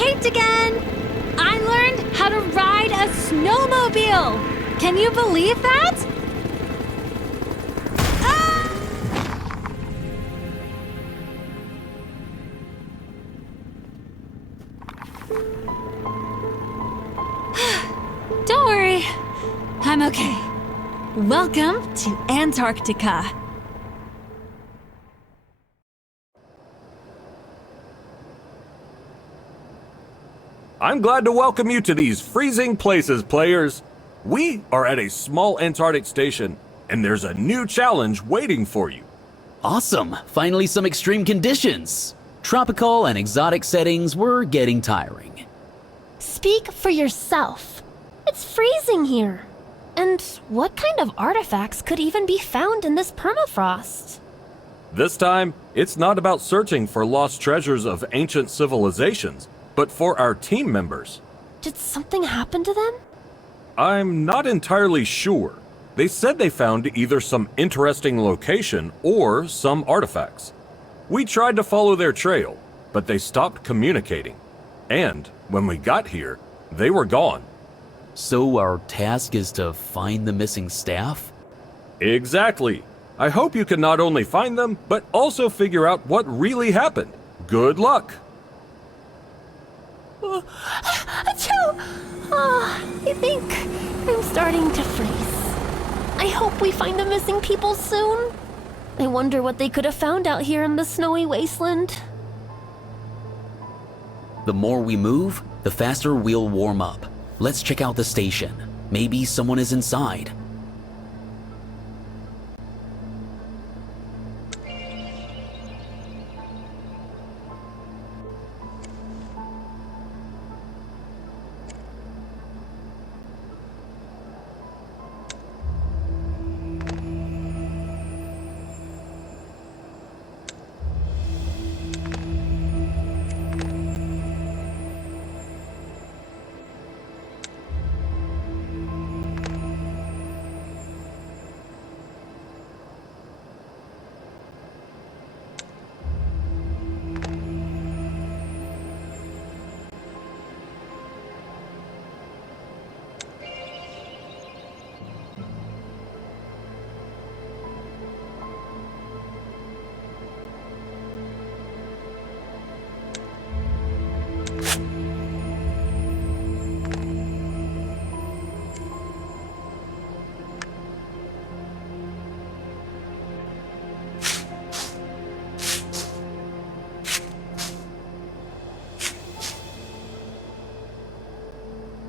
Kate again! I learned how to ride a snowmobile! Can you believe that? Don't worry, I'm okay. Welcome to Antarctica. I'm glad to welcome you to these freezing places, players. We are at a small Antarctic station, and there's a new challenge waiting for you. Awesome! Finally some extreme conditions. Tropical and exotic settings were getting tiring. Speak for yourself. It's freezing here. And what kind of artifacts could even be found in this permafrost? This time, it's not about searching for lost treasures of ancient civilizations, but for our team members. Did something happen to them? I'm not entirely sure. They said they found either some interesting location or some artifacts. We tried to follow their trail, but they stopped communicating. And when we got here, they were gone. So our task is to find the missing staff? Exactly. I hope you can not only find them, but also figure out what really happened. Good luck! Achoo! I think I'm starting to freeze. I hope we find the missing people soon. I wonder what they could have found out here in the snowy wasteland. The more we move, the faster we'll warm up. Let's check out the station. Maybe someone is inside.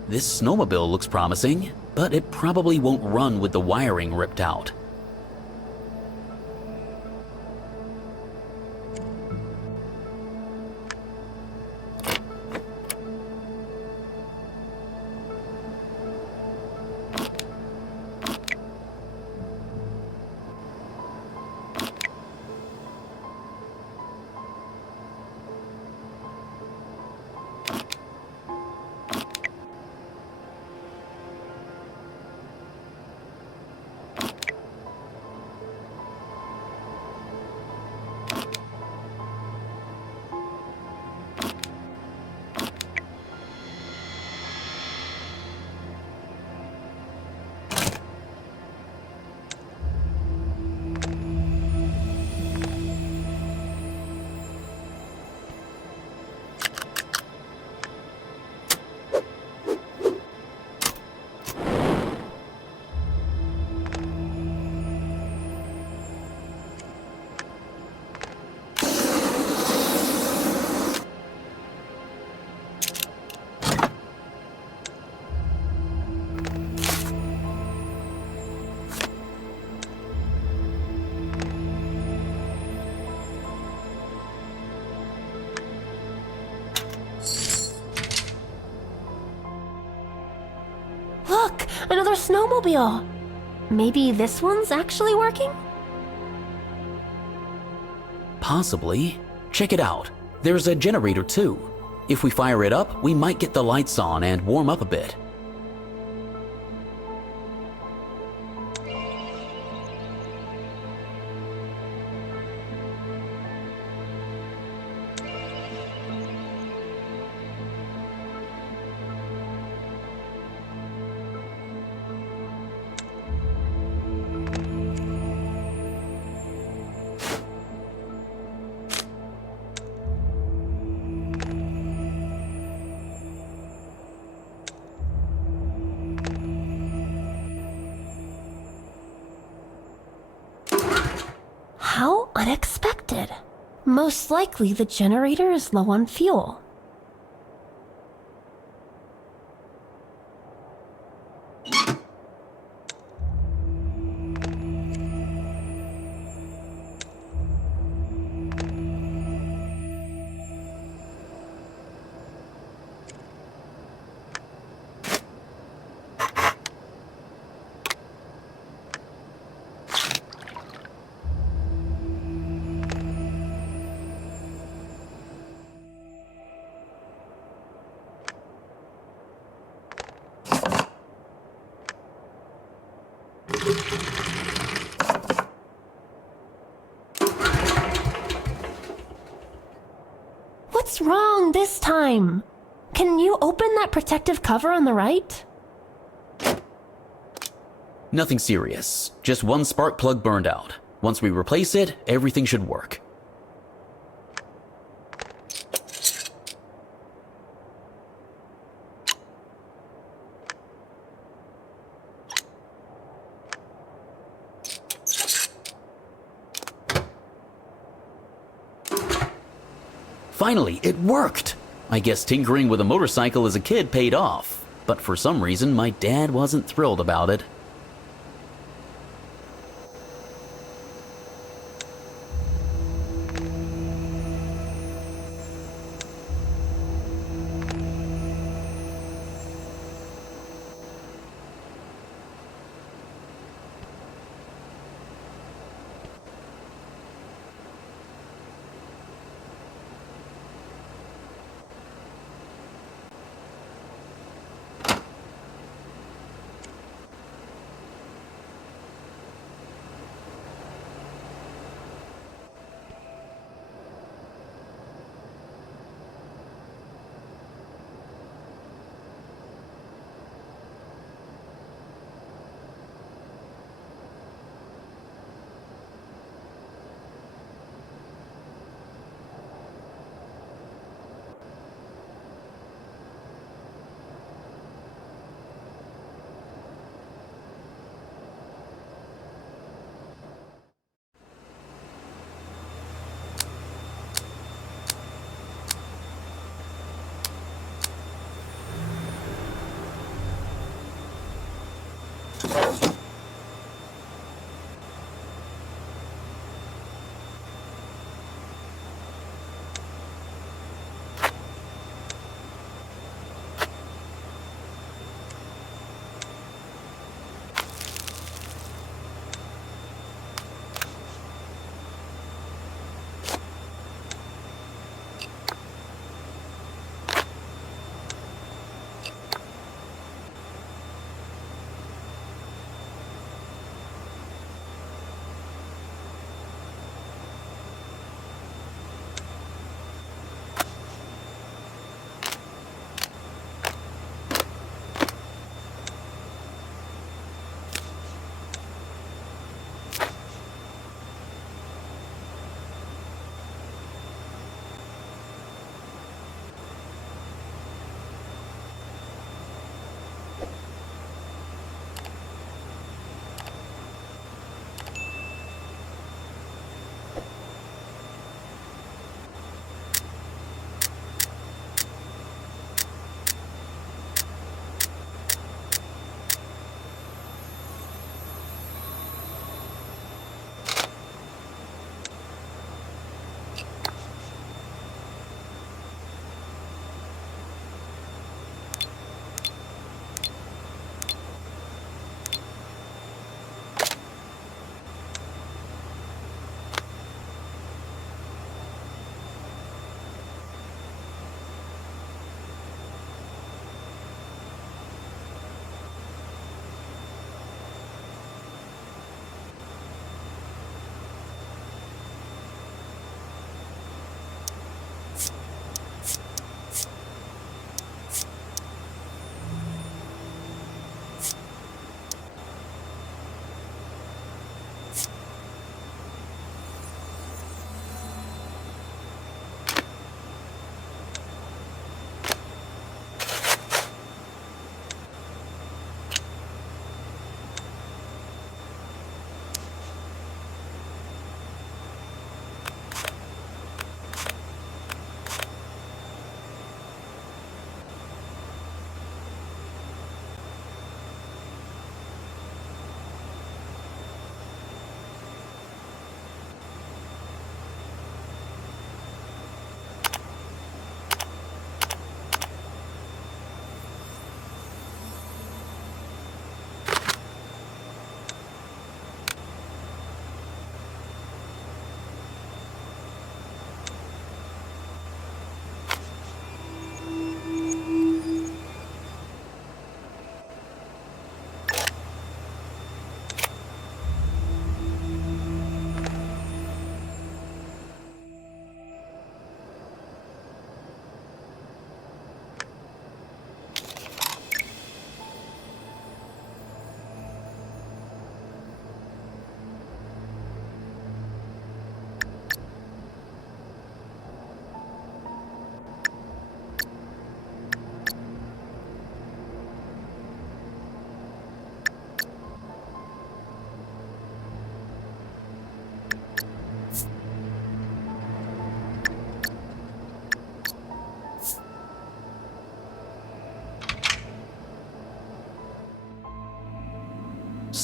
This snowmobile looks promising, but it probably won't run with the wiring ripped out. Look, another snowmobile. Maybe this one's actually working? Possibly. Check it out. There's a generator too. If we fire it up, we might get the lights on and warm up a bit. Most likely the generator is low on fuel. What's wrong this time? Can you open that protective cover on the right? Nothing serious, just one spark plug burned out. Once we replace it, everything should work. Finally, it worked! I guess tinkering with a motorcycle as a kid paid off, but for some reason my dad wasn't thrilled about it.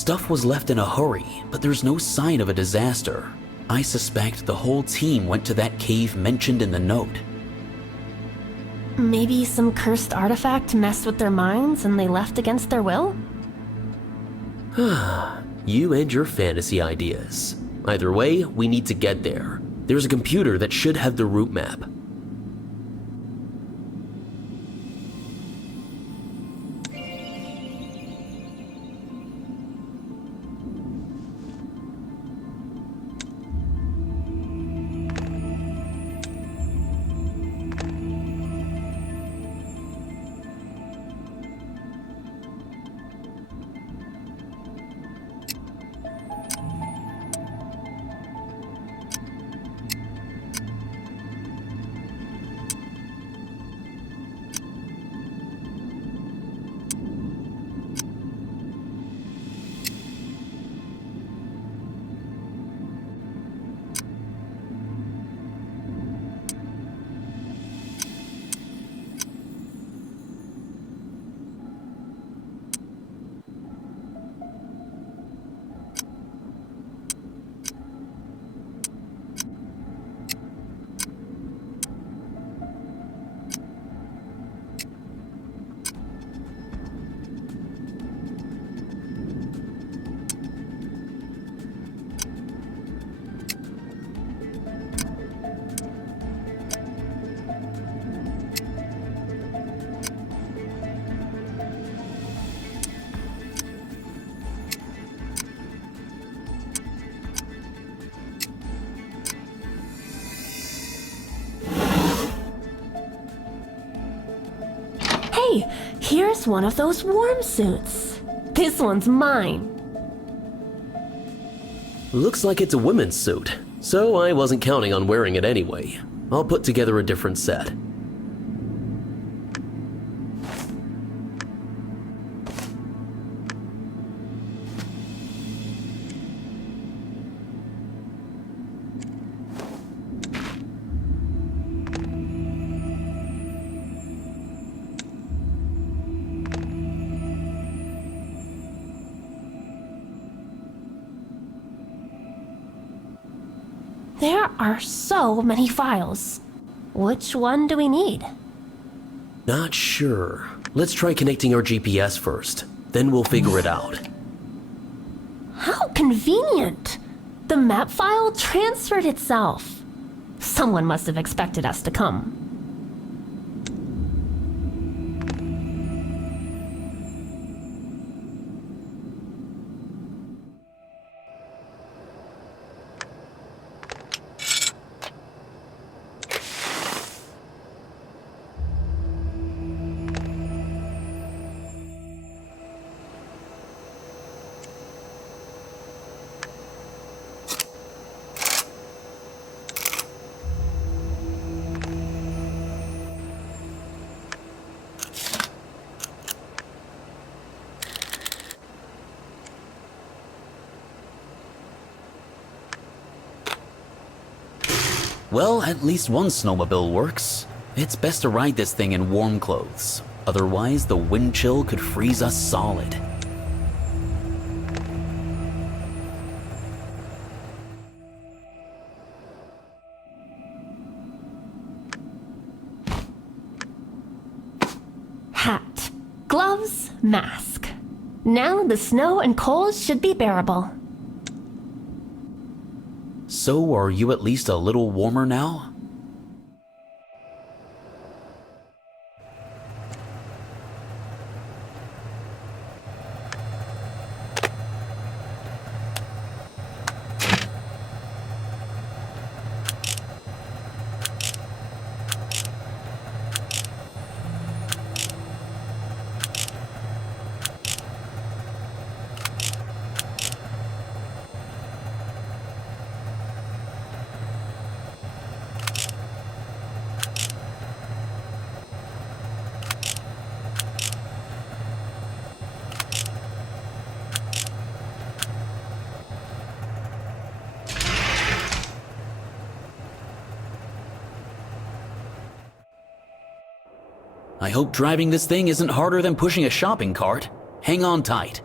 stuff was left in a hurry, but there's no sign of a disaster. I suspect the whole team went to that cave mentioned in the note. Maybe some cursed artifact messed with their minds and they left against their will? You and your fantasy ideas. Either way, we need to get there. There's a computer that should have the route map. Hey, here's one of those warm suits. This one's mine. Looks like it's a women's suit, so I wasn't counting on wearing it anyway. I'll put together a different set. There are so many files. Which one do we need? Not sure. Let's try connecting our GPS first. Then we'll figure it out. How convenient! The map file transferred itself. Someone must have expected us to come. Well, at least one snowmobile works. It's best to ride this thing in warm clothes. Otherwise, the wind chill could freeze us solid. Hat, gloves, mask. Now the snow and cold should be bearable. So, are you at least a little warmer now? I hope driving this thing isn't harder than pushing a shopping cart. Hang on tight.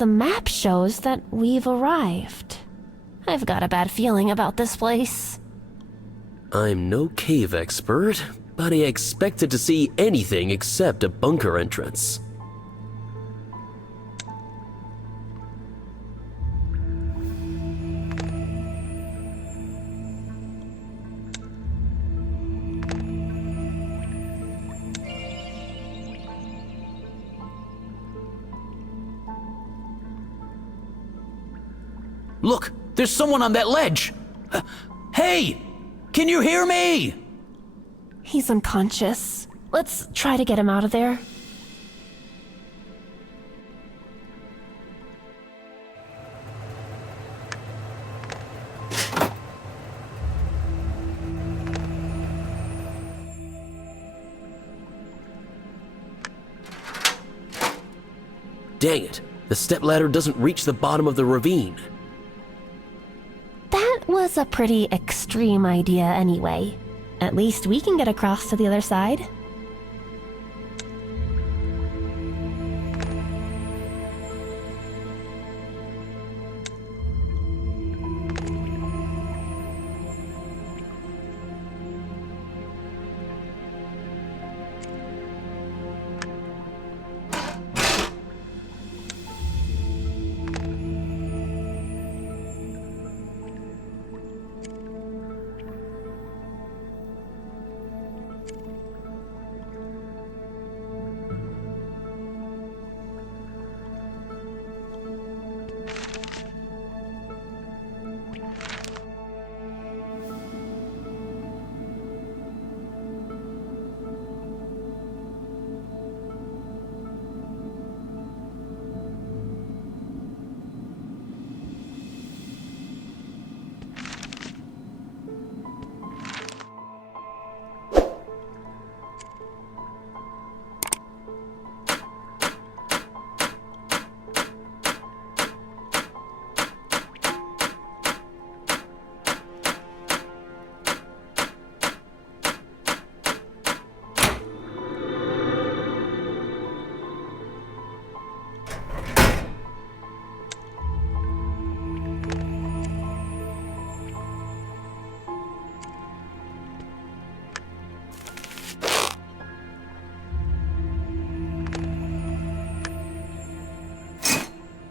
The map shows that we've arrived. I've got a bad feeling about this place. I'm no cave expert, but I expected to see anything except a bunker entrance. Look, there's someone on that ledge! Hey! Can you hear me? He's unconscious. Let's try to get him out of there. Dang it, the stepladder doesn't reach the bottom of the ravine. That was a pretty extreme idea anyway. At least we can get across to the other side.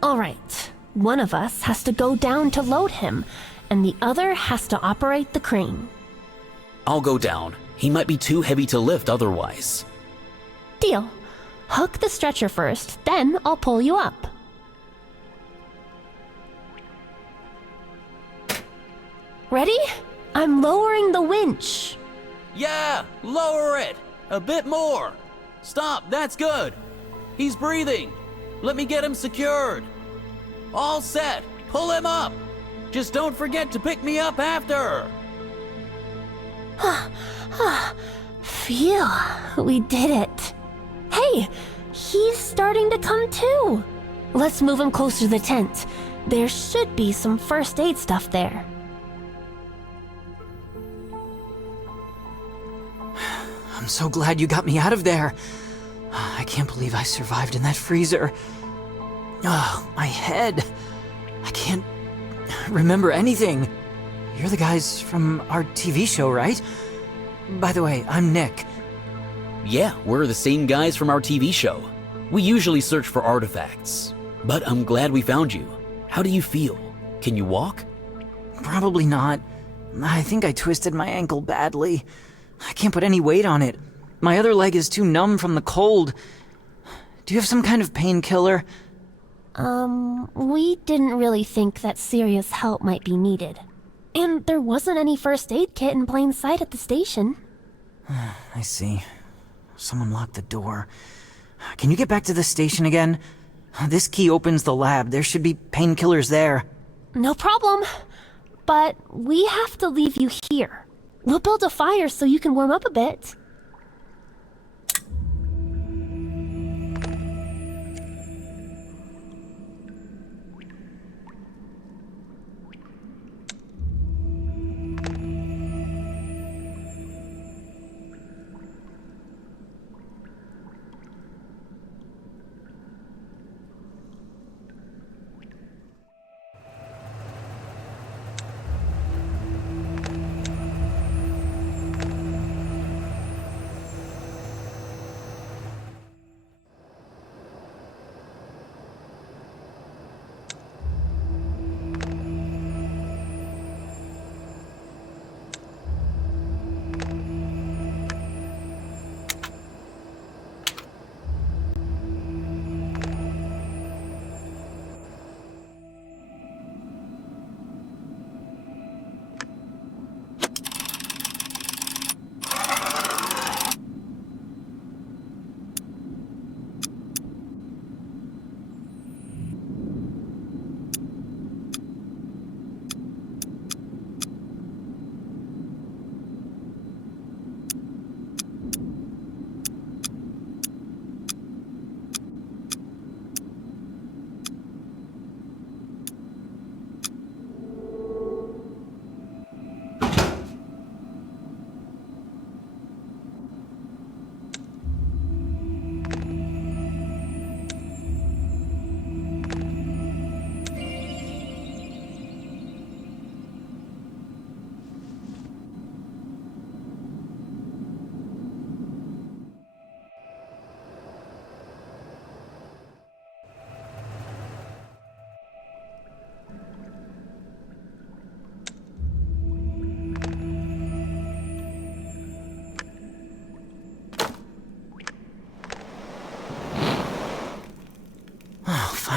Alright, one of us has to go down to load him, and the other has to operate the crane. I'll go down. He might be too heavy to lift otherwise. Deal. Hook the stretcher first, then I'll pull you up. Ready? I'm lowering the winch. Yeah, lower it! A bit more! Stop, that's good! He's breathing! Let me get him secured! All set! Pull him up! Just don't forget to pick me up after! Phew, we did it. Hey, he's starting to come too. Let's move him closer to the tent. There should be some first aid stuff there. I'm so glad you got me out of there. I can't believe I survived in that freezer. Oh, my head. I can't remember anything. You're the guys from our TV show, right? By the way, I'm Nick. Yeah, we're the same guys from our TV show. We usually search for artifacts. But I'm glad we found you. How do you feel? Can you walk? Probably not. I think I twisted my ankle badly. I can't put any weight on it. My other leg is too numb from the cold. Do you have some kind of painkiller? We didn't really think that serious help might be needed. And there wasn't any first aid kit in plain sight at the station. I see. Someone locked the door. Can you get back to the station again? This key opens the lab. There should be painkillers there. No problem. But we have to leave you here. We'll build a fire so you can warm up a bit.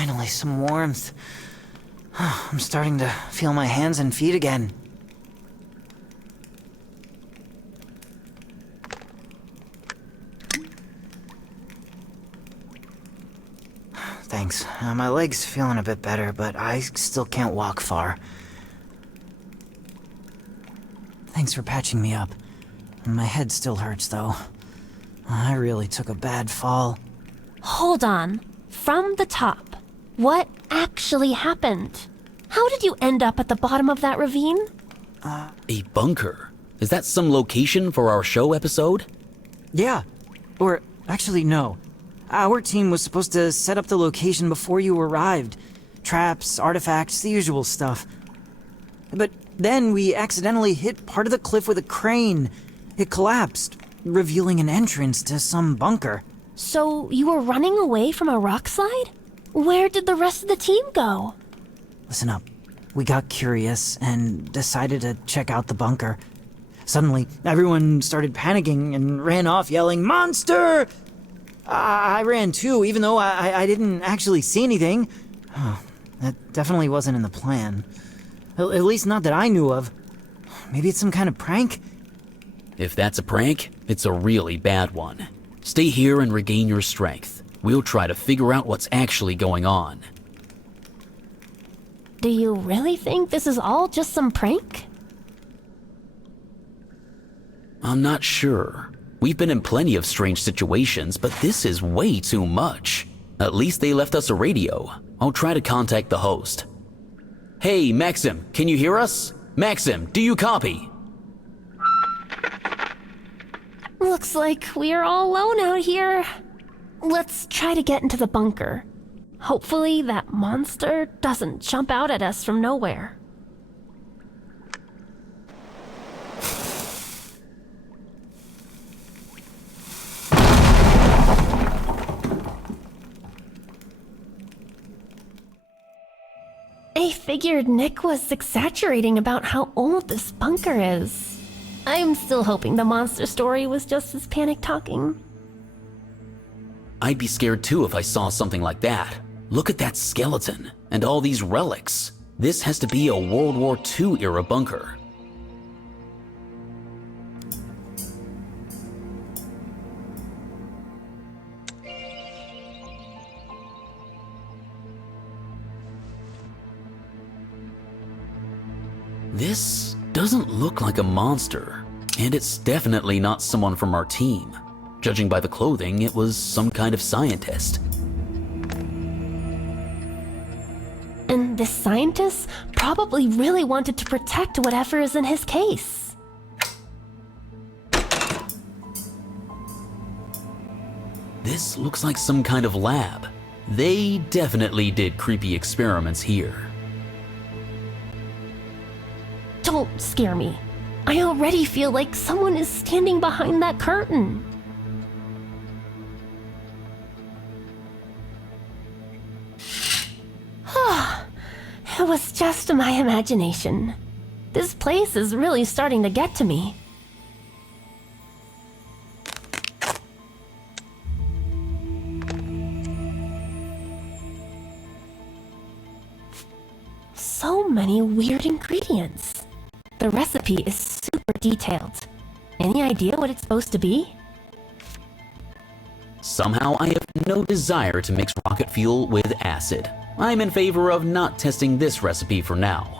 Finally, some warmth. I'm starting to feel my hands and feet again. Thanks. My leg's feeling a bit better, but I still can't walk far. Thanks for patching me up. My head still hurts, though. I really took a bad fall. Hold on. From the top, what actually happened? How did you end up at the bottom of that ravine? A bunker? Is that some location for our show episode? Yeah. Or, actually, no. Our team was supposed to set up the location before you arrived. Traps, artifacts, the usual stuff. But then we accidentally hit part of the cliff with a crane. It collapsed, revealing an entrance to some bunker. So you were running away from a rock slide? Where did the rest of the team go? Listen up. We got curious and decided to check out the bunker. Suddenly, everyone started panicking and ran off yelling, "Monster!" I ran too, even though I didn't actually see anything. That definitely wasn't in the plan. At least not that I knew of. Maybe it's some kind of prank? If that's a prank, it's a really bad one. Stay here and regain your strength. We'll try to figure out what's actually going on. Do you really think this is all just some prank? I'm not sure. We've been in plenty of strange situations, but this is way too much. At least they left us a radio. I'll try to contact the host. Hey, Maxim, can you hear us? Maxim, do you copy? Looks like we're all alone out here. Let's try to get into the bunker. Hopefully that monster doesn't jump out at us from nowhere. I figured Nick was exaggerating about how old this bunker is. I'm still hoping the monster story was just his panic talking. I'd be scared too if I saw something like that. Look at that skeleton and all these relics. This has to be a World War II era bunker. This doesn't look like a monster, and it's definitely not someone from our team. Judging by the clothing, it was some kind of scientist. And this scientist probably really wanted to protect whatever is in his case. This looks like some kind of lab. They definitely did creepy experiments here. Don't scare me. I already feel like someone is standing behind that curtain. It was just my imagination. This place is really starting to get to me. So many weird ingredients. The recipe is super detailed. Any idea what it's supposed to be? Somehow I have no desire to mix rocket fuel with acid. I'm in favor of not testing this recipe for now.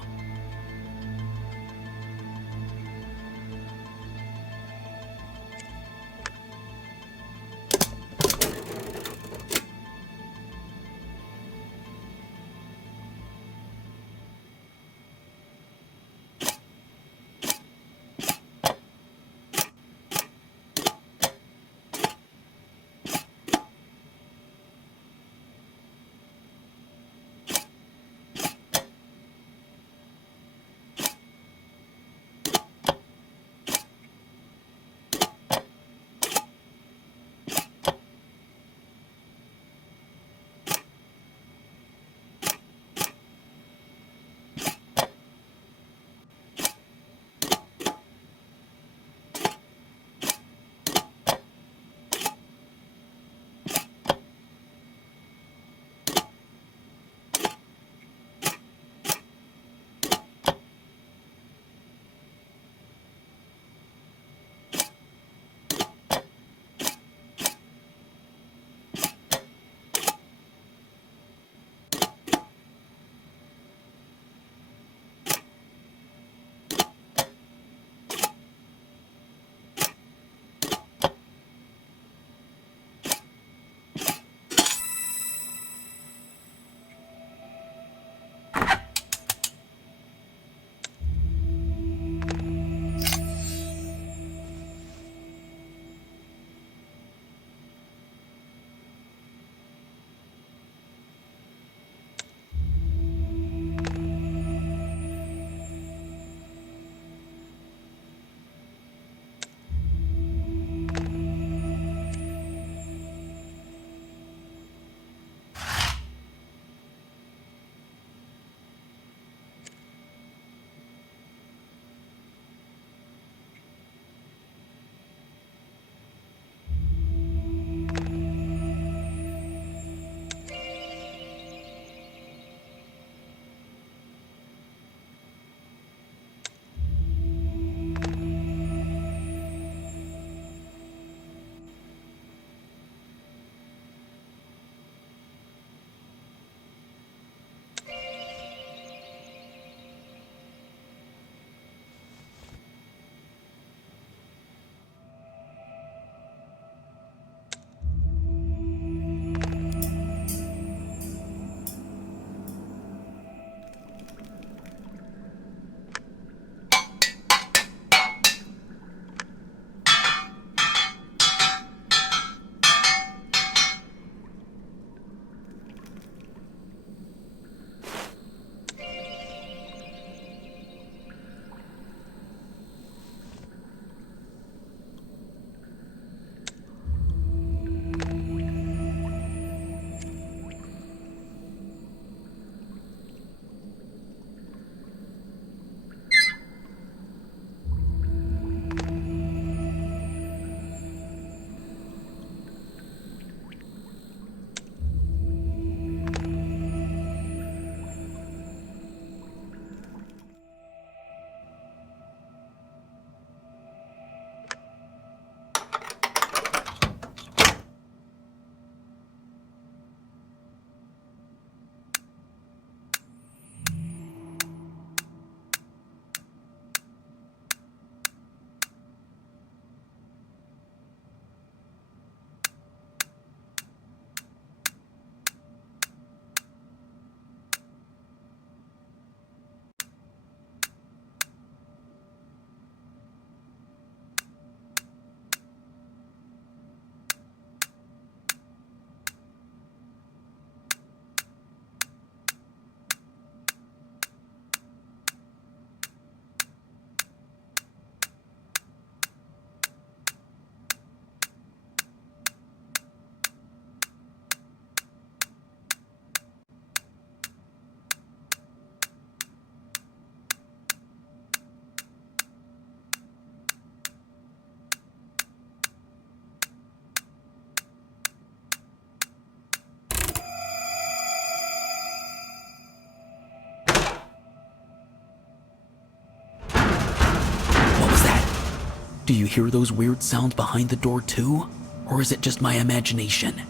Do you hear those weird sounds behind the door too? Or is it just my imagination?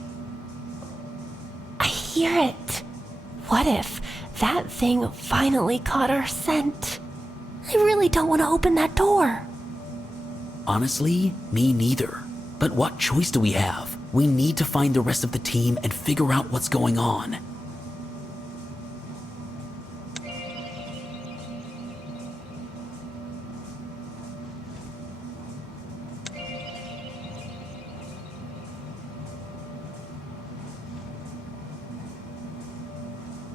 I hear it. What if that thing finally caught our scent? I really don't want to open that door. Honestly, me neither. But what choice do we have? We need to find the rest of the team and figure out what's going on.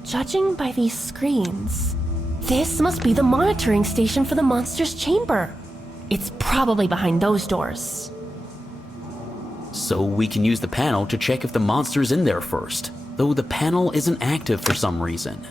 Judging by these screens, this must be the monitoring station for the monster's chamber. It's probably behind those doors. So we can use the panel to check if the monster's in there first, though the panel isn't active for some reason.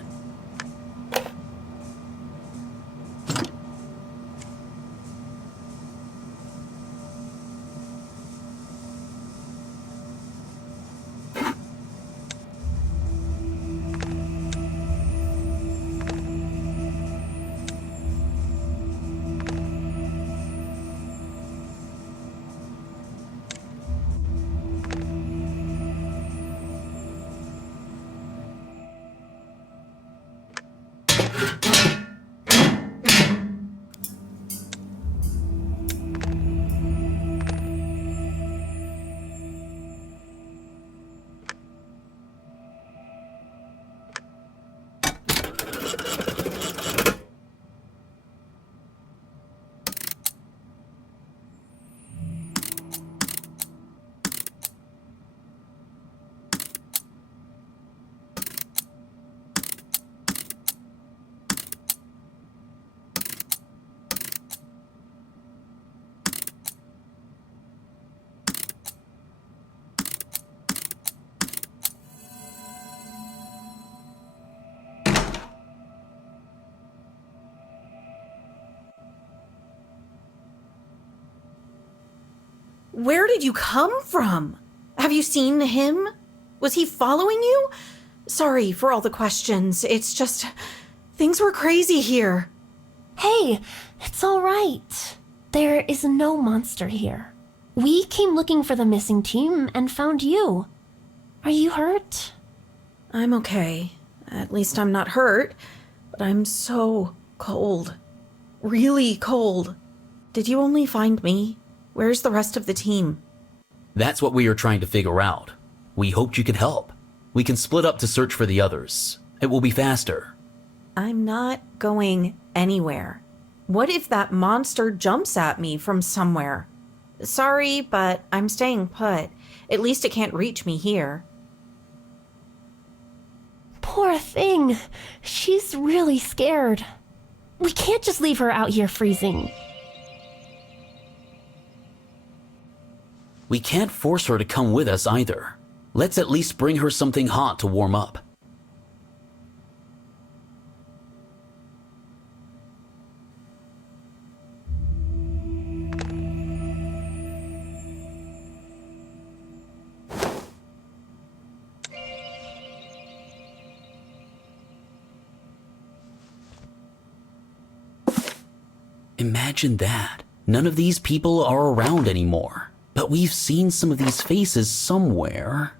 Where did you come from? Have you seen him? Was he following you? Sorry for all the questions. It's just, things were crazy here. Hey, it's all right. There is no monster here. We came looking for the missing team and found you. Are you hurt? I'm okay. At least I'm not hurt. But I'm so cold. Really cold. Did you only find me? Where's the rest of the team? That's what we are trying to figure out. We hoped you could help. We can split up to search for the others. It will be faster. I'm not going anywhere. What if that monster jumps at me from somewhere? Sorry, but I'm staying put. At least it can't reach me here. Poor thing. She's really scared. We can't just leave her out here freezing. We can't force her to come with us either. Let's at least bring her something hot to warm up. Imagine that. None of these people are around anymore. But we've seen some of these faces somewhere.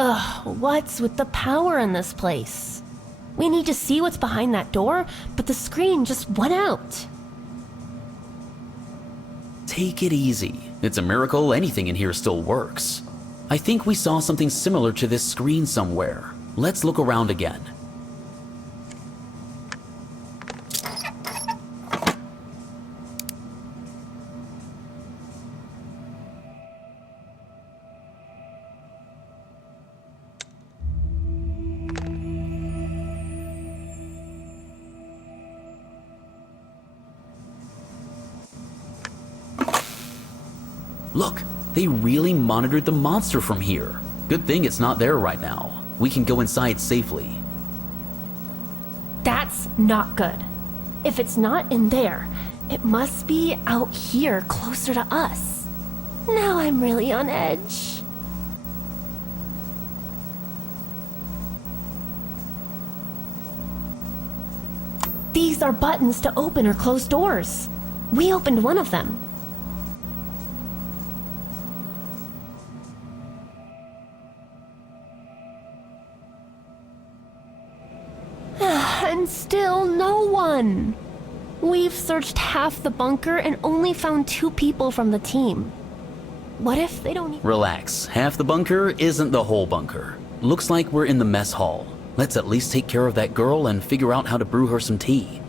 Ugh, what's with the power in this place? We need to see what's behind that door, but the screen just went out. Take it easy. It's a miracle anything in here still works. I think we saw something similar to this screen somewhere. Let's look around again. Look, they really monitored the monster from here. Good thing it's not there right now. We can go inside safely. That's not good. If it's not in there, it must be out here closer to us. Now I'm really on edge. These are buttons to open or close doors. We opened one of them. And still no one. We've searched half the bunker and only found 2 people from the team. What if they don't... Relax. Half the bunker isn't the whole bunker. Looks like we're in the mess hall. Let's at least take care of that girl and figure out how to brew her some tea.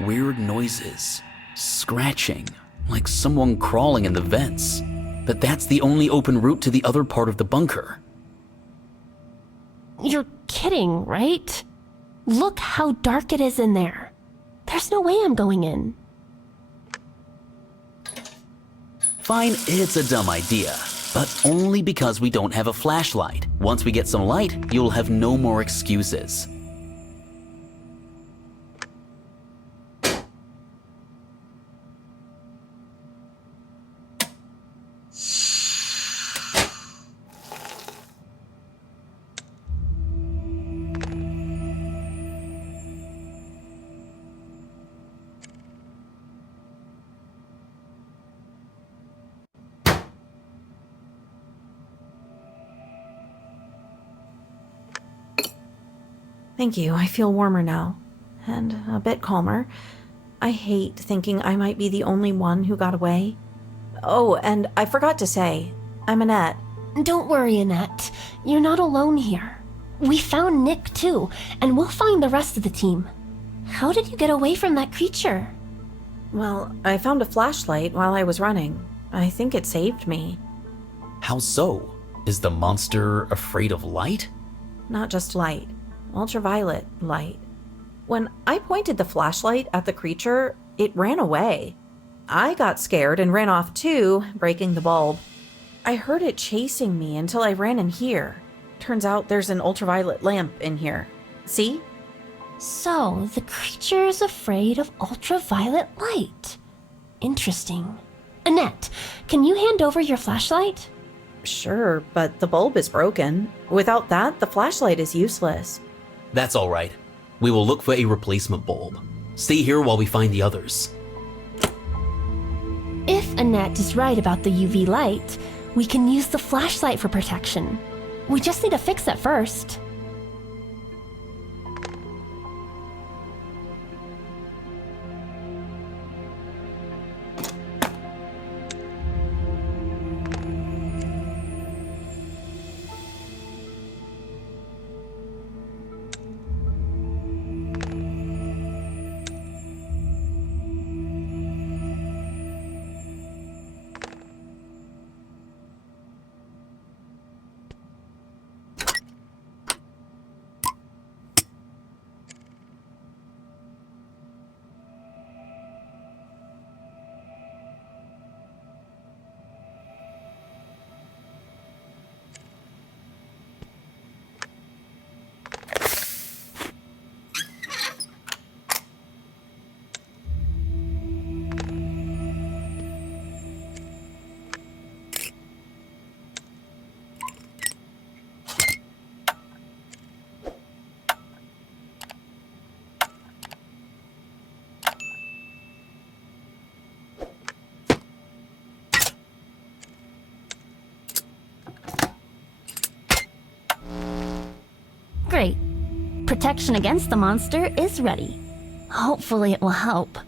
Weird noises. Scratching. Like someone crawling in the vents. But that's the only open route to the other part of the bunker. You're kidding, right? Look how dark it is in there. There's no way I'm going in. Fine, it's a dumb idea. But only because we don't have a flashlight. Once we get some light, you'll have no more excuses. Thank you, I feel warmer now. And a bit calmer. I hate thinking I might be the only one who got away. Oh, and I forgot to say, I'm Annette. Don't worry, Annette. You're not alone here. We found Nick too, and we'll find the rest of the team. How did you get away from that creature? Well, I found a flashlight while I was running. I think it saved me. How so? Is the monster afraid of light? Not just light. Ultraviolet light. When I pointed the flashlight at the creature, it ran away. I got scared and ran off too, breaking the bulb. I heard it chasing me until I ran in here. Turns out there's an ultraviolet lamp in here. See? So, the creature is afraid of ultraviolet light. Interesting. Annette, can you hand over your flashlight? Sure, but the bulb is broken. Without that, the flashlight is useless. That's all right. We will look for a replacement bulb. Stay here while we find the others. If Annette is right about the UV light, we can use the flashlight for protection. We just need to fix it first. Protection against the monster is ready. Hopefully it will help.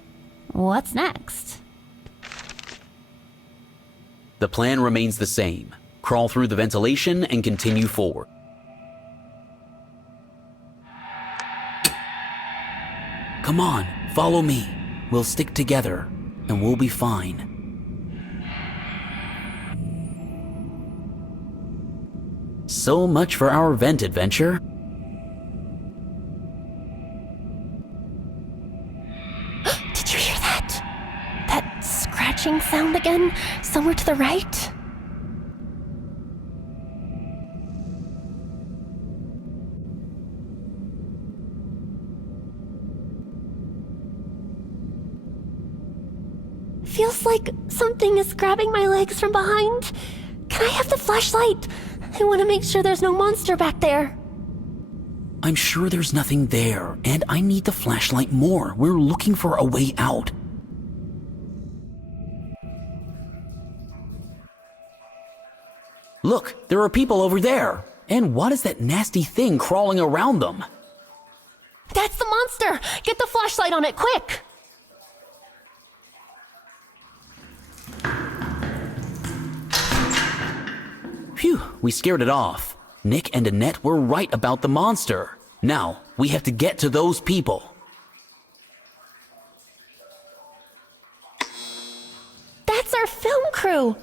What's next? The plan remains the same. Crawl through the ventilation and continue forward. Come on, follow me. We'll stick together, and we'll be fine. So much for our vent adventure. Did you hear that? That scratching sound again, somewhere to the right? Feels like something is grabbing my legs from behind. Can I have the flashlight? I want to make sure there's no monster back there. I'm sure there's nothing there, and I need the flashlight more. We're looking for a way out. Look, there are people over there. And what is that nasty thing crawling around them? That's the monster! Get the flashlight on it, quick! Phew, we scared it off. Nick and Annette were right about the monster. Now, we have to get to those people. That's our film crew!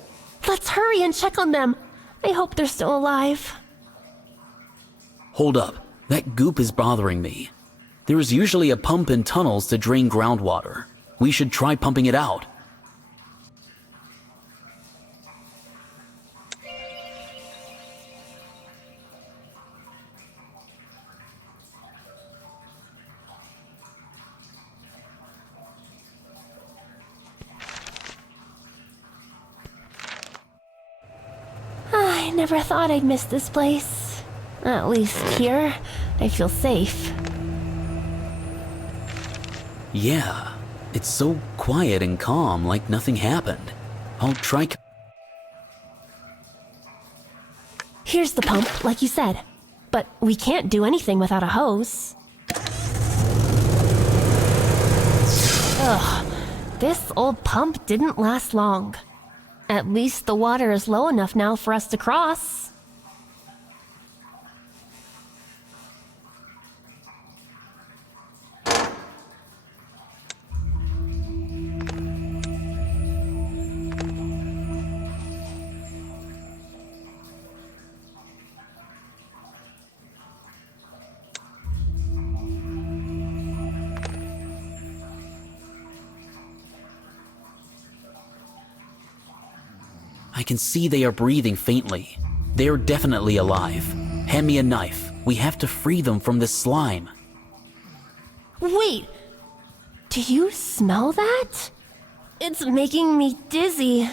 Let's hurry and check on them. I hope they're still alive. Hold up, that goop is bothering me. There is usually a pump in tunnels to drain groundwater. We should try pumping it out. I never thought I'd miss this place. At least here, I feel safe. Yeah, it's so quiet and calm, like nothing happened. I'll try. Here's the pump, like you said. But we can't do anything without a hose. Ugh, this old pump didn't last long. At least the water is low enough now for us to cross. I can see they are breathing faintly. They are definitely alive. Hand me a knife. We have to free them from this slime. Wait! Do you smell that? It's making me dizzy.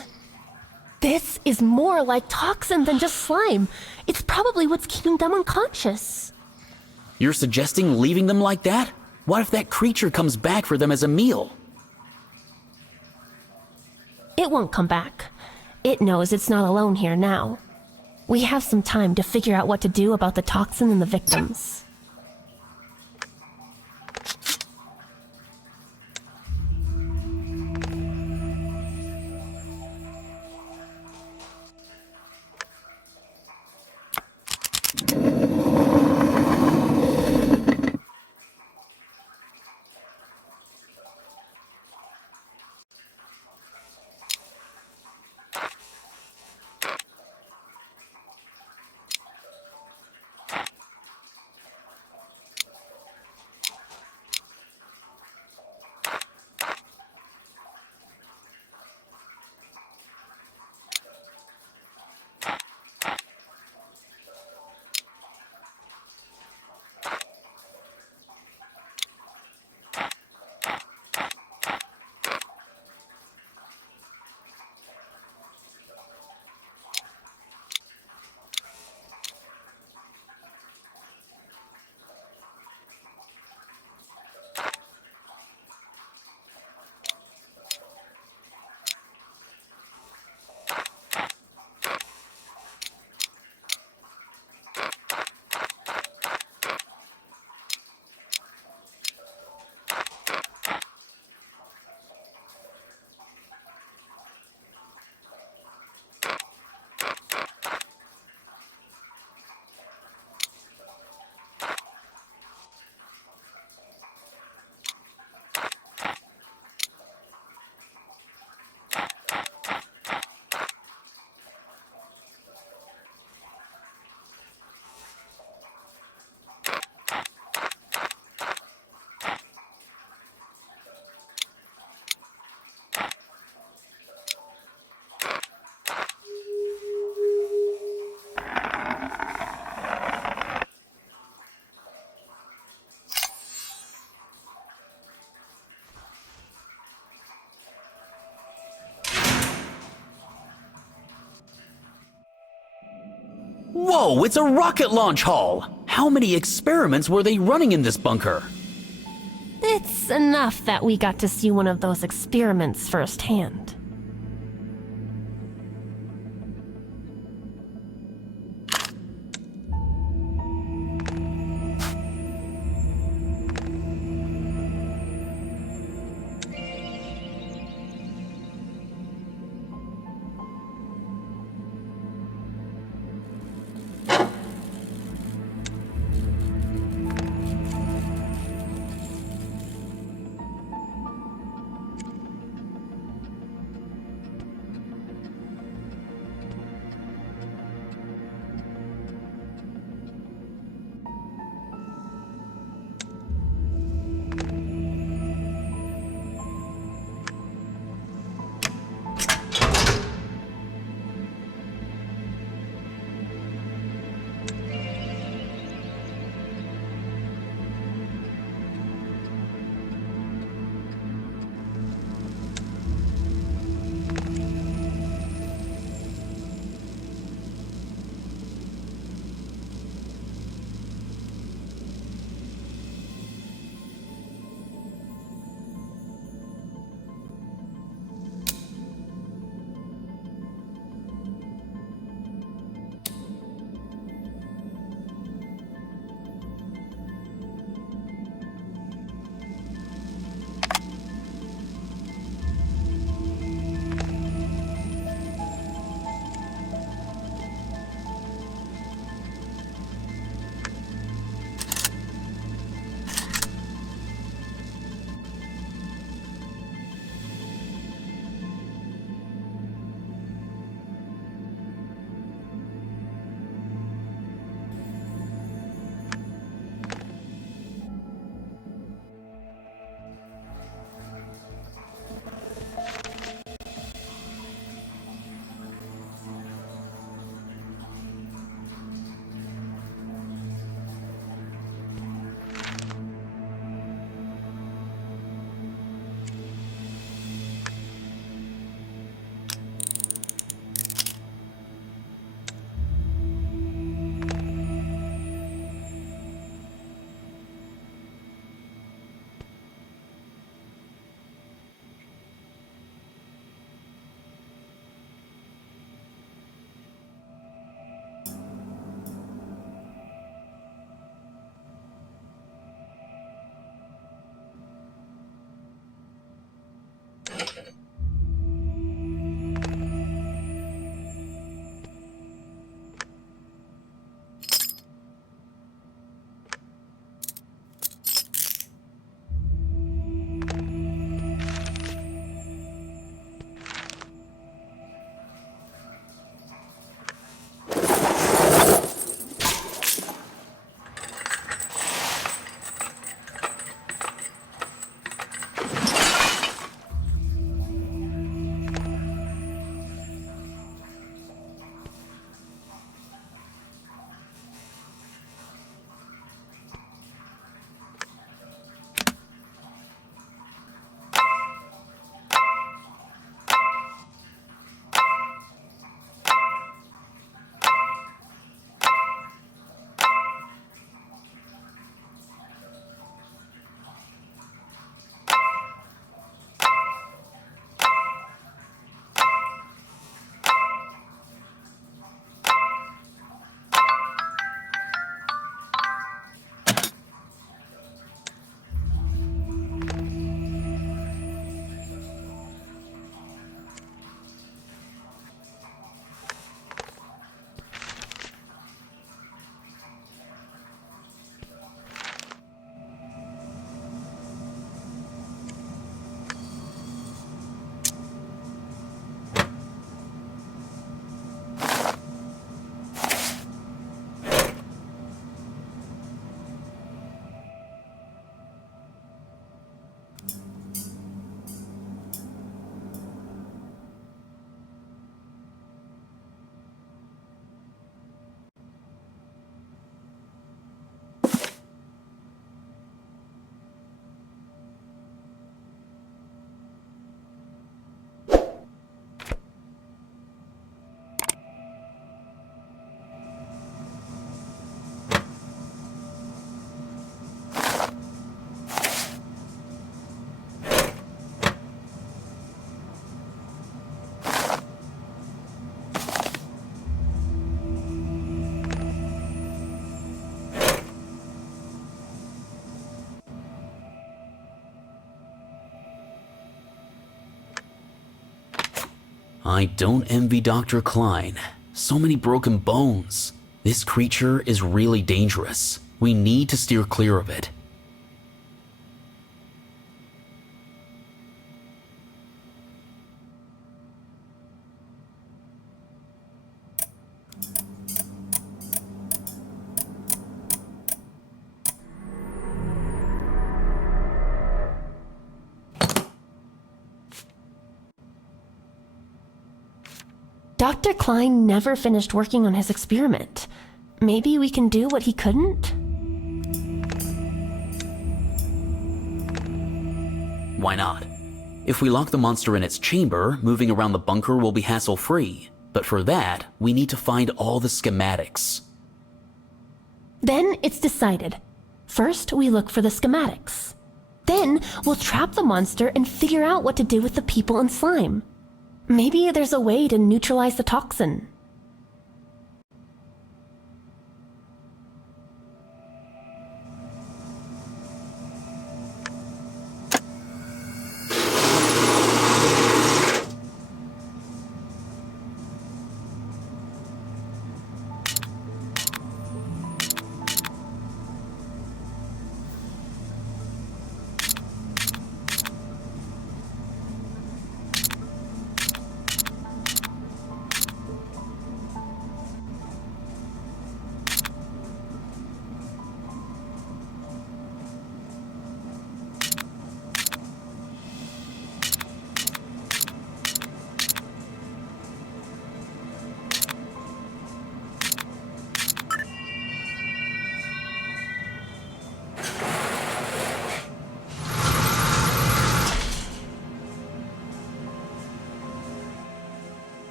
This is more like toxin than just slime. It's probably what's keeping them unconscious. You're suggesting leaving them like that? What if that creature comes back for them as a meal? It won't come back. It knows it's not alone here now. We have some time to figure out what to do about the toxin and the victims. Whoa, it's a rocket launch hall! How many experiments were they running in this bunker? It's enough that we got to see one of those experiments firsthand. I don't envy Dr. Klein. So many broken bones. This creature is really dangerous. We need to steer clear of it. Dr. Klein never finished working on his experiment. Maybe we can do what he couldn't? Why not? If we lock the monster in its chamber, moving around the bunker will be hassle-free. But for that, we need to find all the schematics. Then it's decided. First, we look for the schematics. Then, we'll trap the monster and figure out what to do with the people and slime. Maybe there's a way to neutralize the toxin.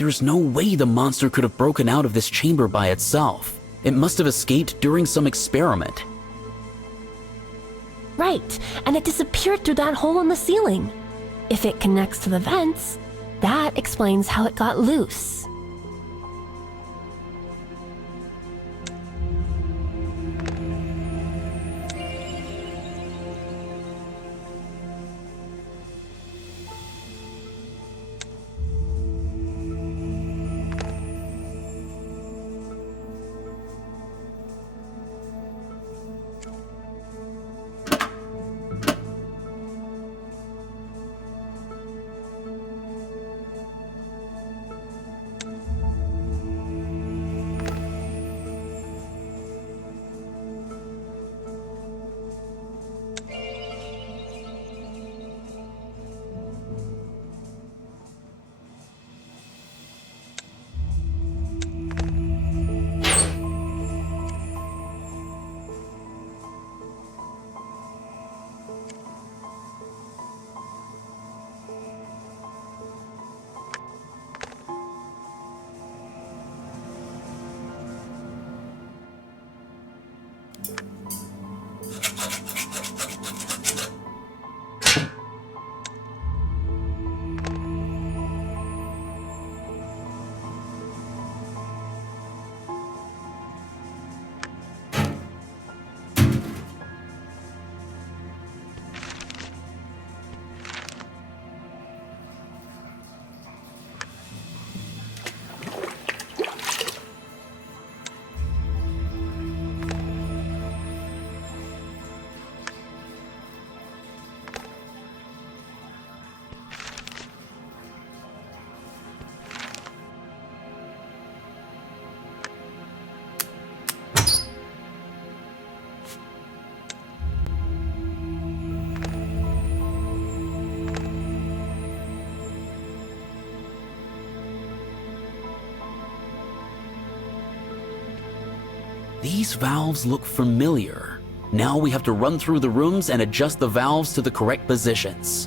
There's no way the monster could have broken out of this chamber by itself. It must have escaped during some experiment. Right, and it disappeared through that hole in the ceiling. If it connects to the vents, that explains how it got loose. These valves look familiar. Now we have to run through the rooms and adjust the valves to the correct positions.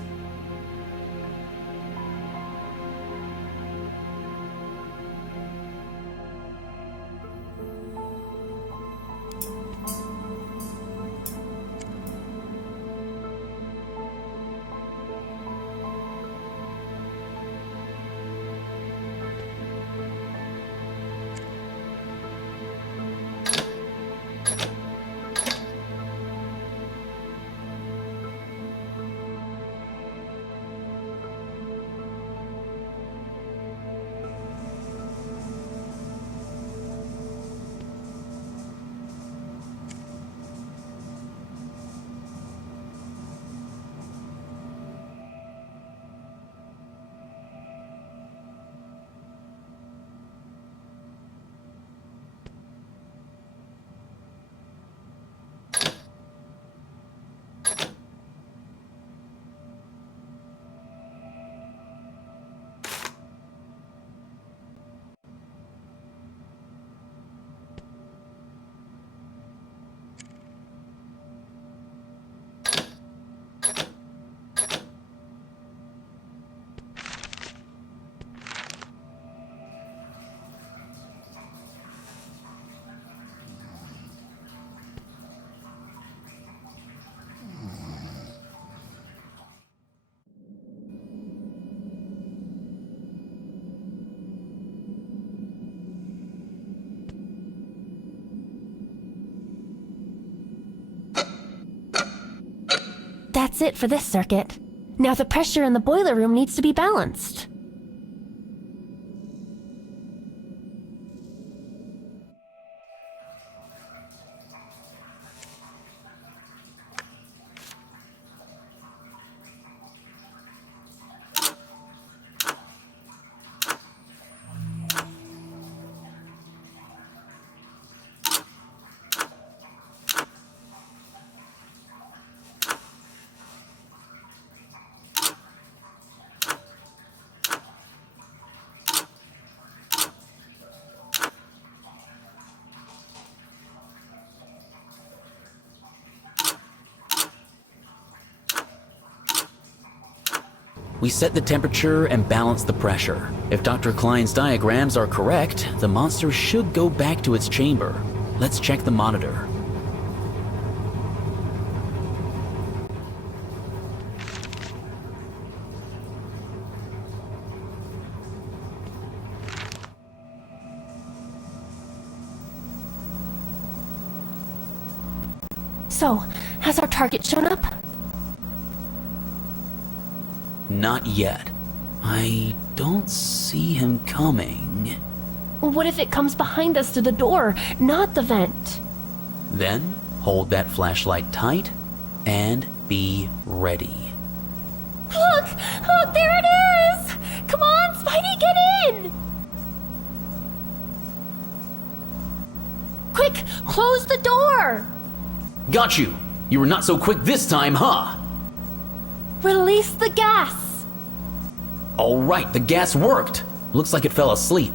That's it for this circuit. Now the pressure in the boiler room needs to be balanced. We set the temperature and balance the pressure. If Dr. Klein's diagrams are correct, the monster should go back to its chamber. Let's check the monitor. So, has our target shown up? Not yet. I don't see him coming. What if it comes behind us through the door, not the vent? Then, hold that flashlight tight and be ready. Look! Look, there it is! Come on, Spidey, get in! Quick, close the door! Got you! You were not so quick this time, huh? Release the gas! All right, the gas worked. Looks like it fell asleep.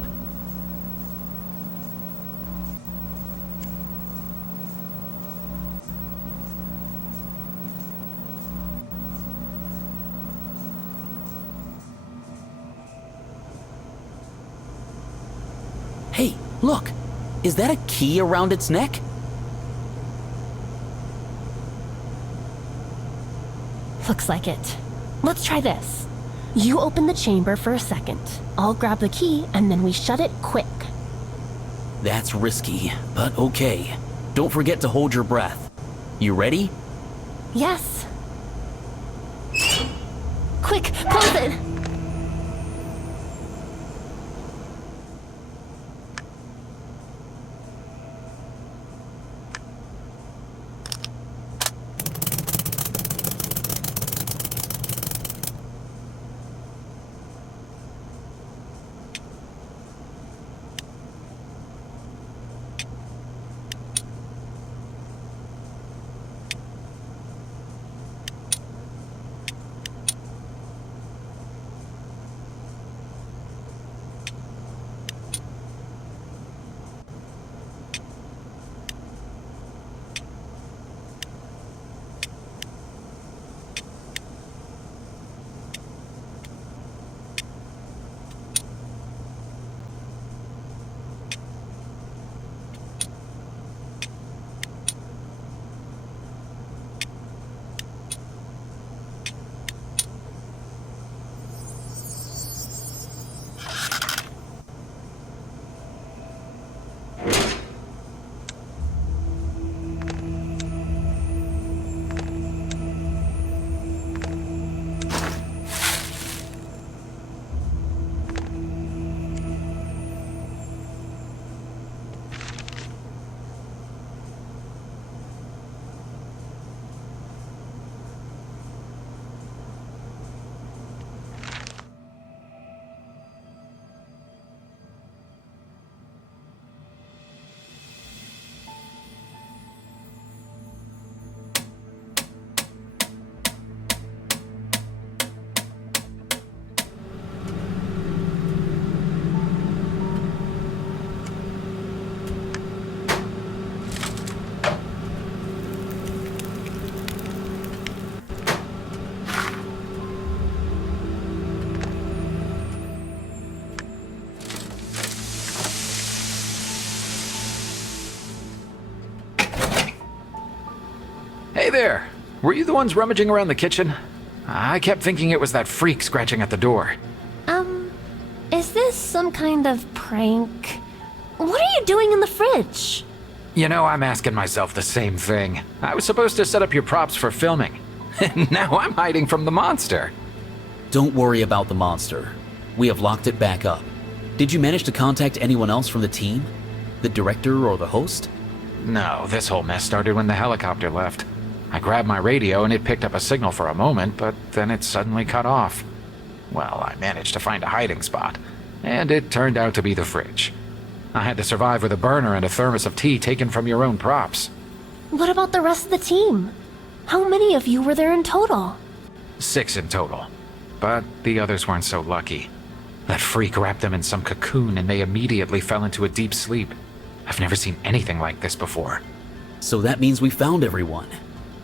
Hey, look! Is that a key around its neck? Looks like it. Let's try this. You open the chamber for a second. I'll grab the key and then we shut it quick. That's risky, but okay. Don't forget to hold your breath. You ready? Yes. Quick, close it! Hey there! Were you the ones rummaging around the kitchen? I kept thinking it was that freak scratching at the door. Is this some kind of prank? What are you doing in the fridge? You know, I'm asking myself the same thing. I was supposed to set up your props for filming. And now I'm hiding from the monster. Don't worry about the monster. We have locked it back up. Did you manage to contact anyone else from the team? The director or the host? No, this whole mess started when the helicopter left. I grabbed my radio and it picked up a signal for a moment, but then it suddenly cut off. Well, I managed to find a hiding spot, and it turned out to be the fridge. I had to survive with a burner and a thermos of tea taken from your own props. What about the rest of the team? How many of you were there in total? 6 in total. But the others weren't so lucky. That freak wrapped them in some cocoon and they immediately fell into a deep sleep. I've never seen anything like this before. So that means we found everyone.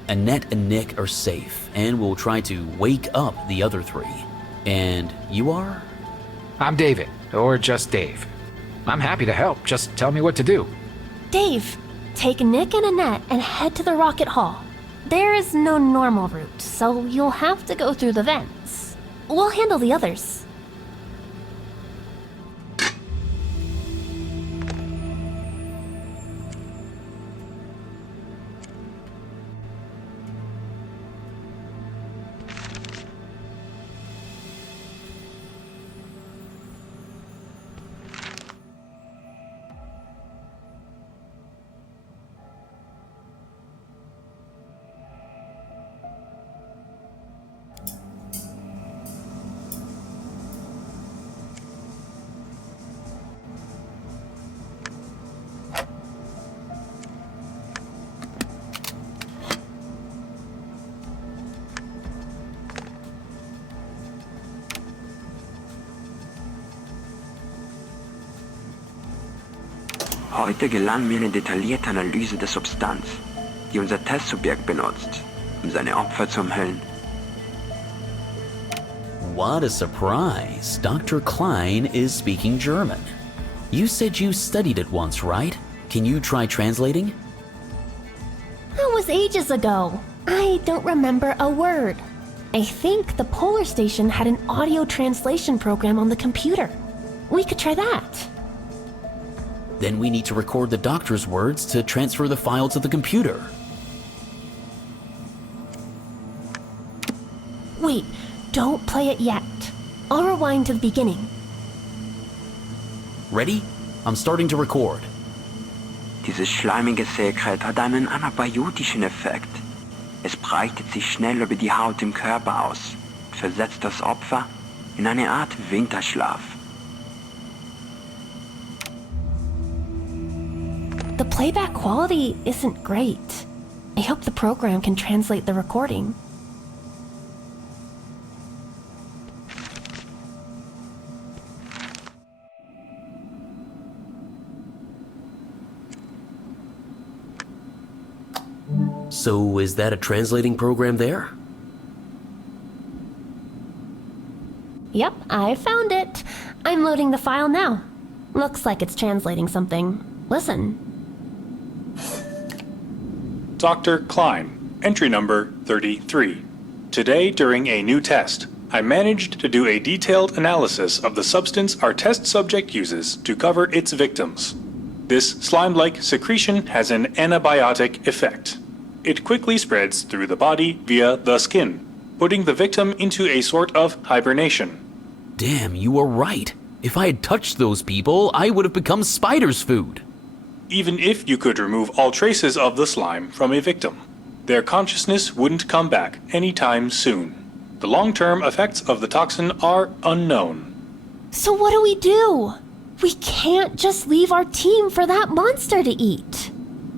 Annette and Nick are safe, and we'll try to wake up the other 3. And you are? I'm David, or just Dave. I'm happy to help, just tell me what to do. Dave, take Nick and Annette and head to the rocket hall. There is no normal route, so you'll have to go through the vents. We'll handle the others. Heute gelang mir eine detaillierte Analyse der Substanz, die unser Testsubjekt benutzt, um seine Opfer zu umhüllen. What a surprise. Dr. Klein is speaking German. You said you studied it once, right? Can you try translating? That was ages ago. I don't remember a word. I think the Polar Station had an audio translation program on the computer. We could try that. Then we need to record the doctor's words to transfer the file to the computer. Wait, don't play it yet. I'll rewind to the beginning. Ready? I'm starting to record. Dieses schleimige Sekret hat einen anabiotischen Effekt. Es breitet sich schnell über die Haut im Körper aus, versetzt das Opfer in eine Art Winterschlaf. The playback quality isn't great. I hope the program can translate the recording. So is that a translating program there? Yep, I found it. I'm loading the file now. Looks like it's translating something. Listen. Dr. Klein, entry number 33. Today, during a new test, I managed to do a detailed analysis of the substance our test subject uses to cover its victims. This slime-like secretion has an antibiotic effect. It quickly spreads through the body via the skin, putting the victim into a sort of hibernation. Damn, you were right. If I had touched those people, I would have become spider's food. Even if you could remove all traces of the slime from a victim, their consciousness wouldn't come back anytime soon. The long-term effects of the toxin are unknown. So what do we do? We can't just leave our team for that monster to eat.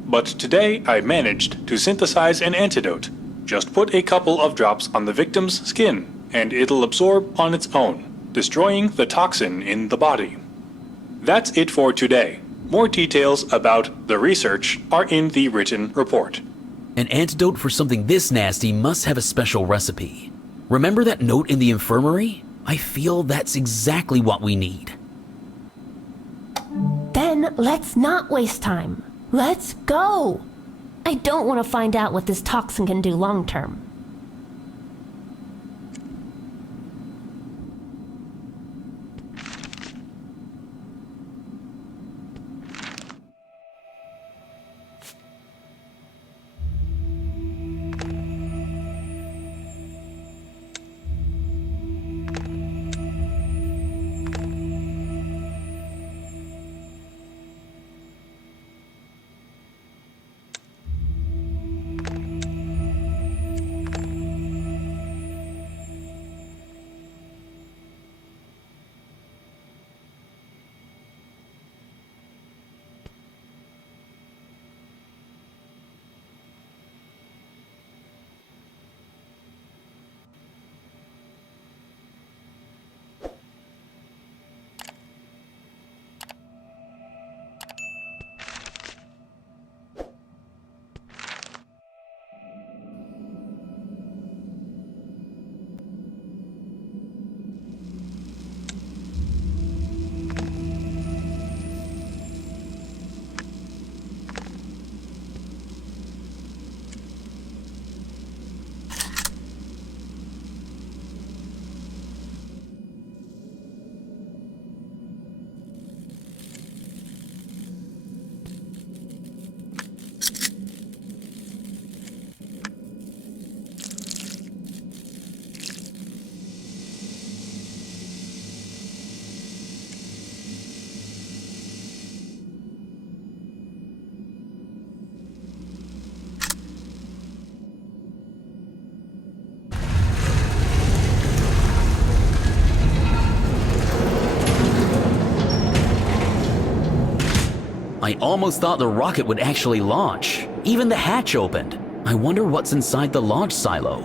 But today I managed to synthesize an antidote. Just put a couple of drops on the victim's skin, and it'll absorb on its own, destroying the toxin in the body. That's it for today. More details about the research are in the written report. An antidote for something this nasty must have a special recipe. Remember that note in the infirmary? I feel that's exactly what we need. Then let's not waste time. Let's go! I don't want to find out what this toxin can do long term. I almost thought the rocket would actually launch. Even the hatch opened. I wonder what's inside the launch silo.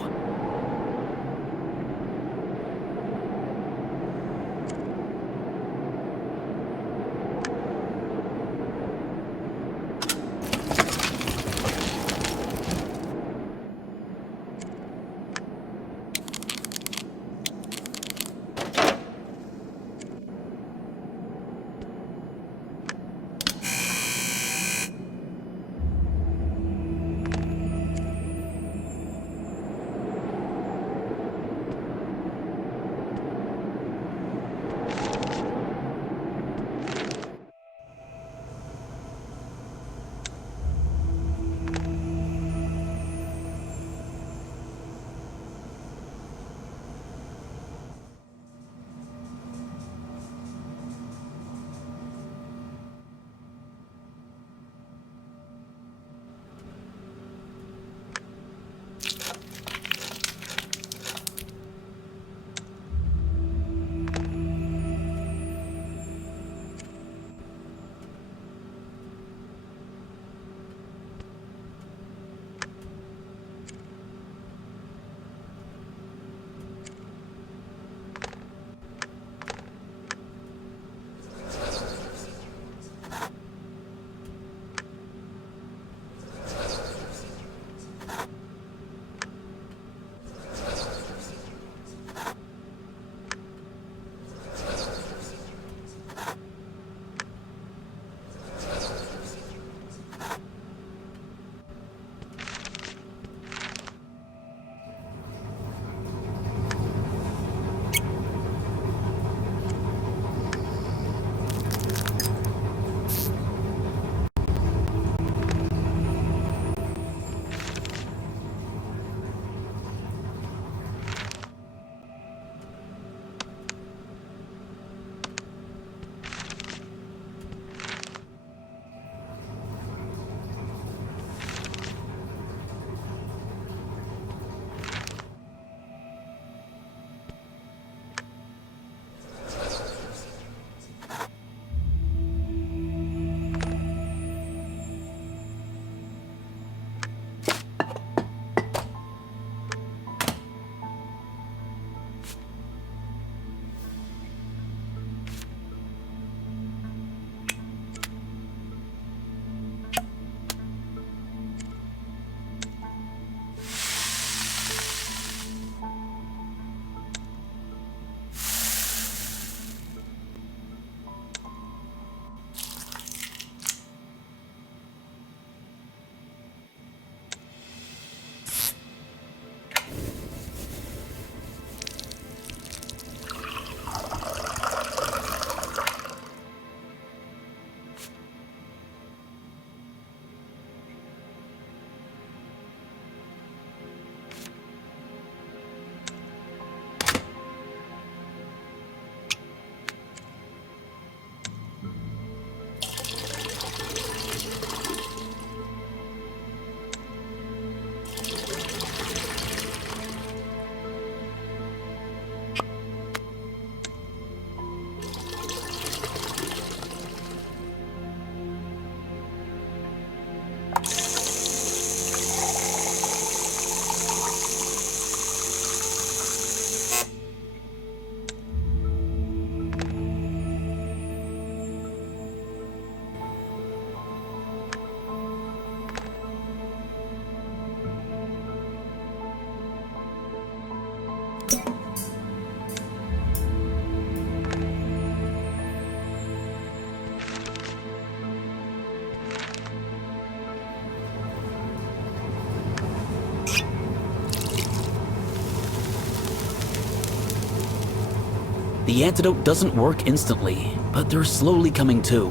The antidote doesn't work instantly, but they're slowly coming to.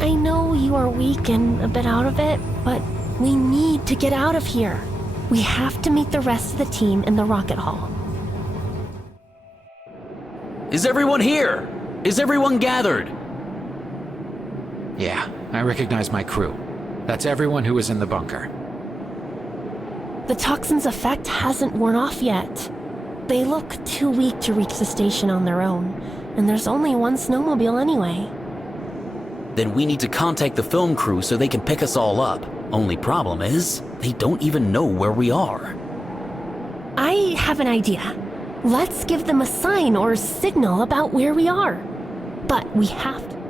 I know you are weak and a bit out of it, but we need to get out of here. We have to meet the rest of the team in the rocket hall. Is everyone here? Is everyone gathered? Yeah, I recognize my crew. That's everyone who was in the bunker. The toxin's effect hasn't worn off yet. They look too weak to reach the station on their own. and there's only one snowmobile anyway. Then we need to contact the film crew so they can pick us all up. Only problem is, they don't even know where we are. I have an idea. Let's give them a sign or signal about where we are. But we have to.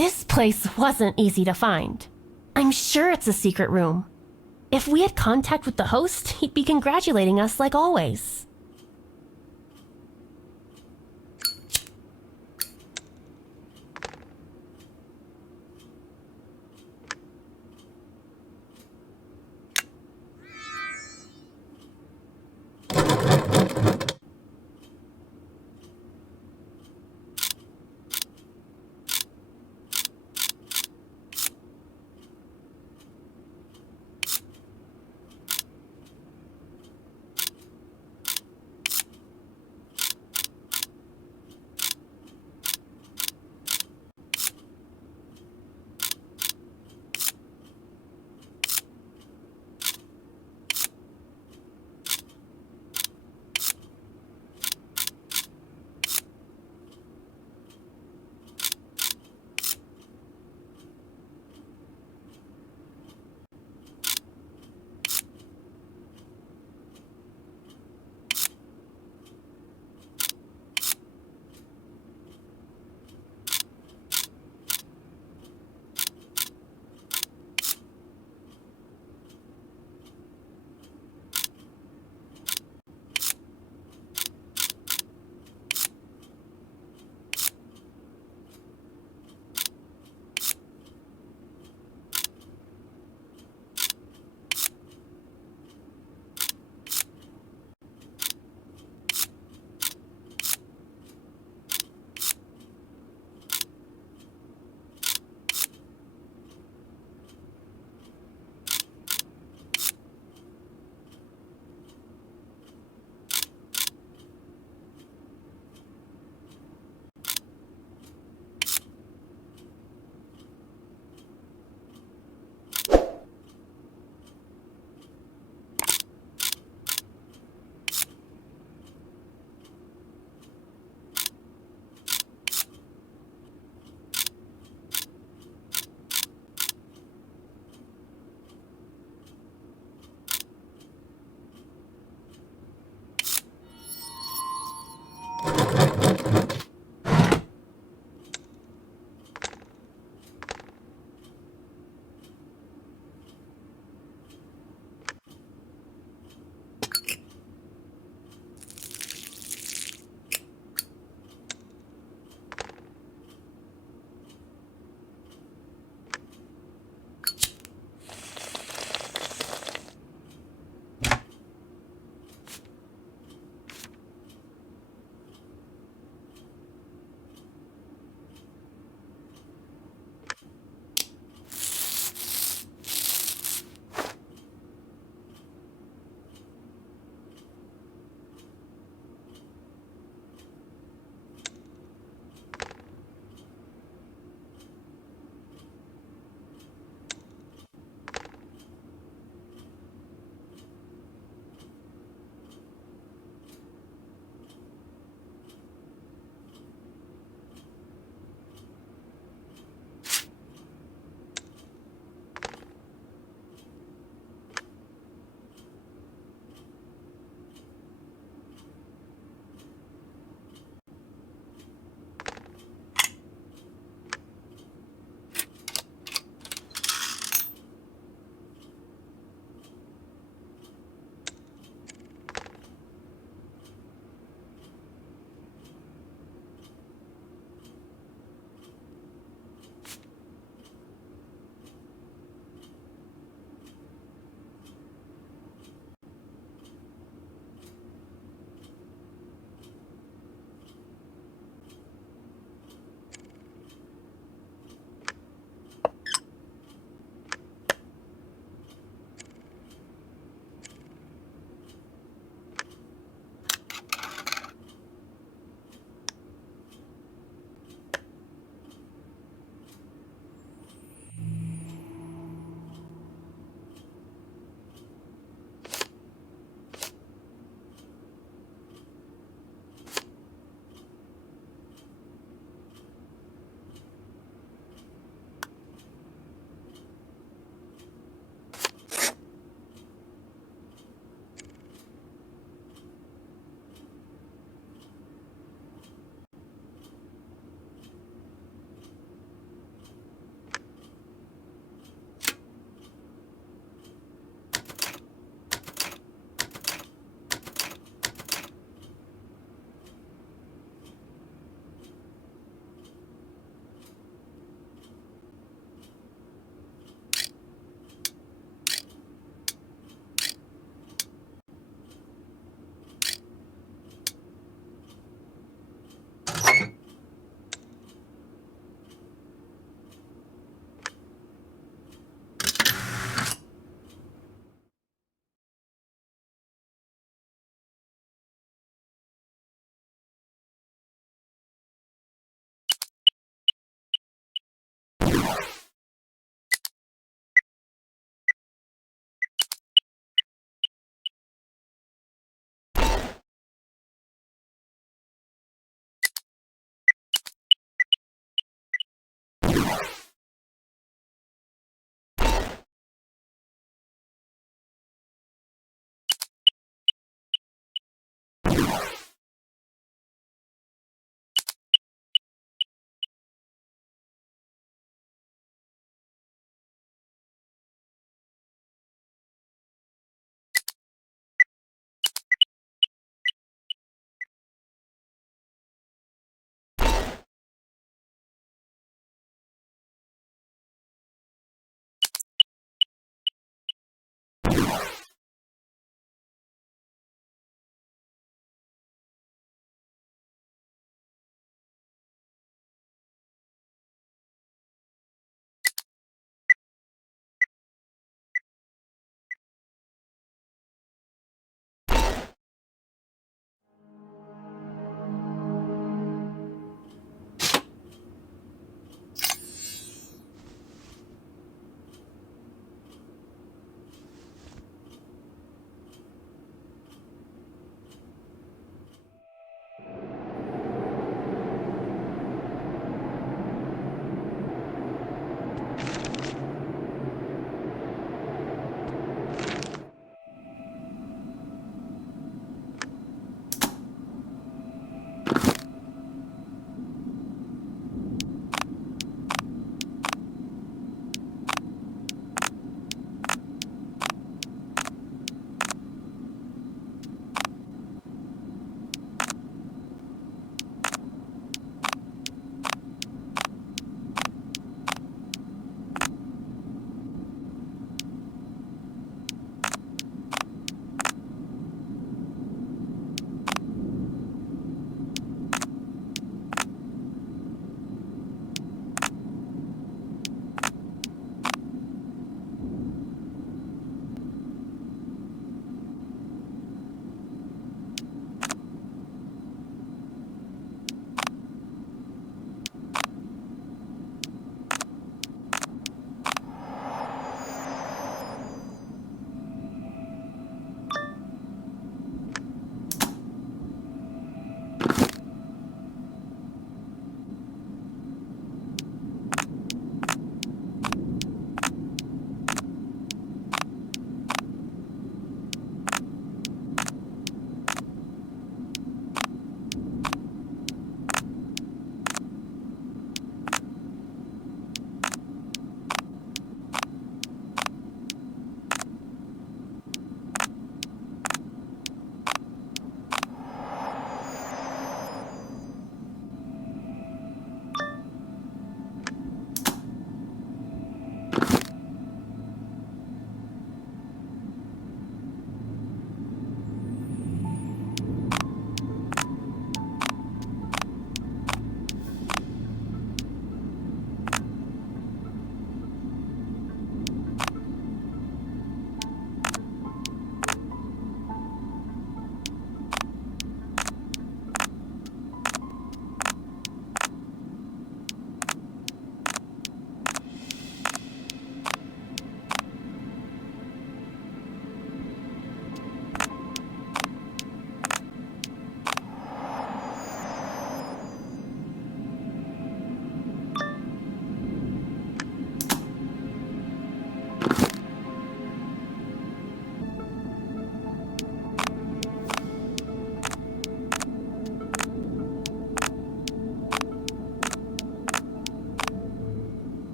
This place wasn't easy to find. I'm sure it's a secret room. If we had contact with the host, he'd be congratulating us like always.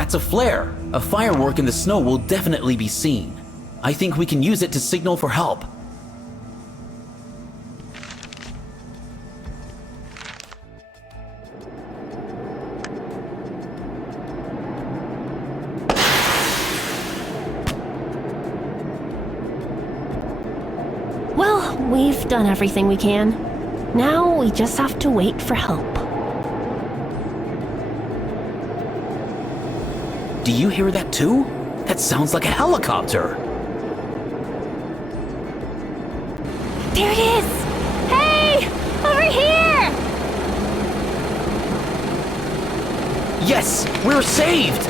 That's a flare. A firework in the snow will definitely be seen. I think we can use it to signal for help. Well, we've done everything we can. Now we just have to wait for help. Do you hear that too? That sounds like a helicopter. There it is! Hey! Over here! Yes, we're saved!